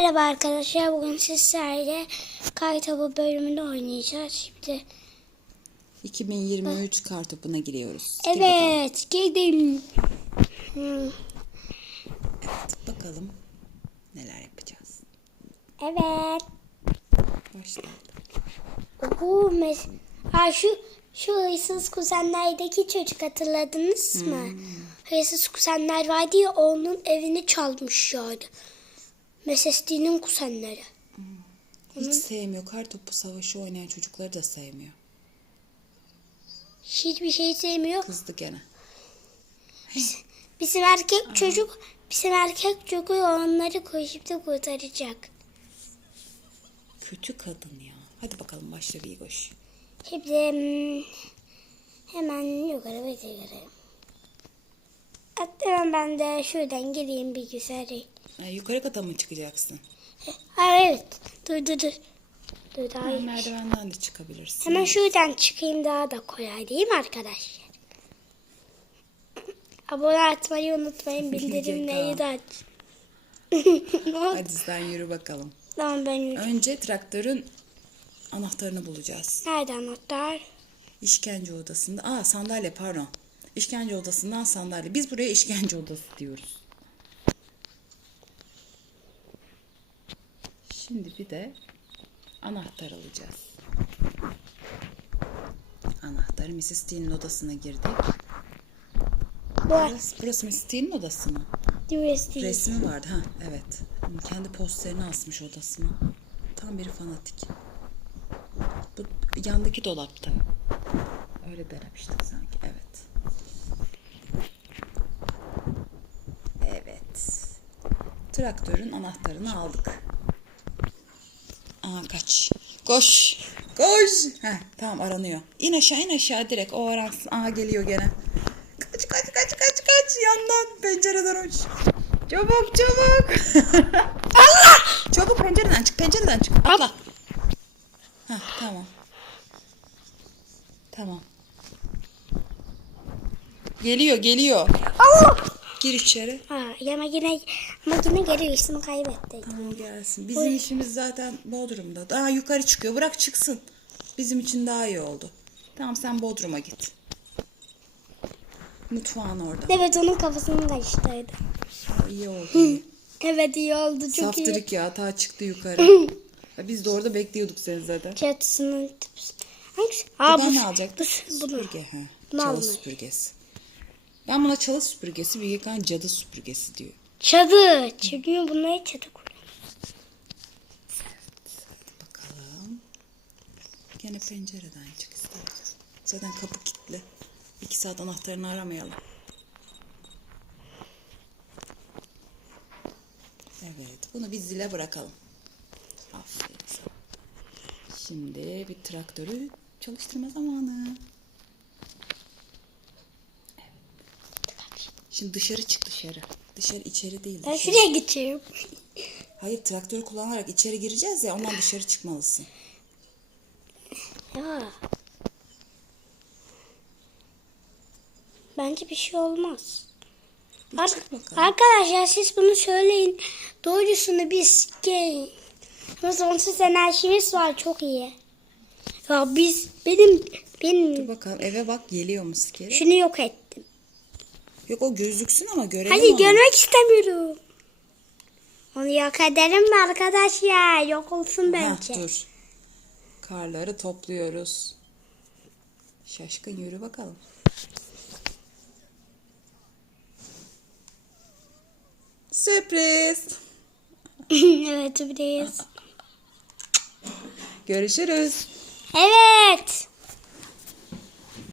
Merhaba arkadaşlar. Bugün sizlerle Kaytopu bölümünü oynayacağız. Şimdi 2023 kartopuna giriyoruz. Evet gidelim. Hmm, Bakalım neler yapacağız. Evet. Başla. Oho, mes ha, şu şu hırsız kuzenlerdeki çocuk hatırladınız mı? Hırsız kuzenler vardı ya onun evini çalmışlardı. Mesesti'nin kuzenleri. Hiç sevmiyor. Kartopu savaşı oynayan çocukları da sevmiyor. Hiçbir şey sevmiyor. Kızdı gene. Bizim erkek çocuk, bizim erkek çocuğu onları koşup da kurtaracak. Kötü kadın ya. Hadi bakalım başla bir koş. Şimdi hmm, hemen yukarı bekleyelim. Hatta ben de şuradan gireyim bir Ay, yukarı kata mı çıkacaksın? Ha evet. Dur dur dur. Dur daha Ha, iyi. merdivenden de çıkabilirsin. Hemen şuradan çıkayım daha da kolay değil mi arkadaşlar? Abone olmayı unutmayın. Bildirimleri de aç. Hadi sen yürü bakalım. tamam ben yürüyorum. Önce traktörün anahtarını bulacağız. Nerede anahtar? İşkence odasında. Aa sandalye pardon. İşkence odasından sandalye. Biz buraya işkence odası diyoruz. Şimdi bir de anahtar alacağız. Anahtarı Mrs. Teen'in odasına girdik. Bu Burası, burası Mrs. Teen'in odası mı? USB. Resmi vardı ha evet. Kendi posterini asmış odasına. Tam bir fanatik. Bu yandaki dolapta. Öyle denemiştik sanki evet. Evet. Traktörün anahtarını aldık. Aa kaç. Koş. Koş. Heh, tamam aranıyor. İn aşağı in aşağı direkt o aransın. Aa geliyor gene. Kaç kaç kaç kaç kaç yandan pencereden uç. Çabuk çabuk. Allah! Çabuk pencereden çık pencereden çık. Atla. Heh, tamam. Tamam. Geliyor geliyor. Allah! Gir içeri. Ha, ya makine, makine geri üstünü kaybetti. Tamam gelsin. Bizim işimiz zaten Bodrum'da. Daha yukarı çıkıyor. Bırak çıksın. Bizim için daha iyi oldu. Tamam sen Bodrum'a git. Mutfağın orada. Evet onun kafasını kaçtıydı. İyi oldu. Evet iyi oldu çok iyi. Saftirik ya. Ta çıktı yukarı. Ya Biz de orada bekliyorduk seni zaten. Çatısının tıpısı. Hangisi? Ha bu. ne alacaktım? bu- bunu. Süpürge. He. Bunu Çalı süpürgesi. Ben buna çalı süpürgesi, Bilgekan cadı süpürgesi diyor. Çadı. Çünkü bunları çadı kuruyor. Bakalım. Gene pencereden çık istersen. Zaten kapı kilitli. İki saat anahtarını aramayalım. Evet. Bunu bir zile bırakalım. Aferin sana. Şimdi bir traktörü çalıştırma zamanı. Şimdi dışarı çık dışarı. Dışarı içeri değil. Ben dışarı. şuraya geçeyim. Hayır traktörü kullanarak içeri gireceğiz ya ondan dışarı çıkmalısın. Ya. Bence bir şey olmaz. Ar-. Arkadaşlar siz bunu söyleyin. Doğrusunu biz gelin. Ama sonsuz enerjimiz var çok iyi. Ya biz benim benim Dur bakalım eve bak geliyor mu skeri? şunu yok ettim. Yok o gözüksün ama görelim Hadi onu. görmek istemiyorum. Onu yok ederim mi arkadaş ya? Yok olsun Heh, bence. dur. Karları topluyoruz. Şaşkın yürü bakalım. Sürpriz. evet biz. Görüşürüz. Evet.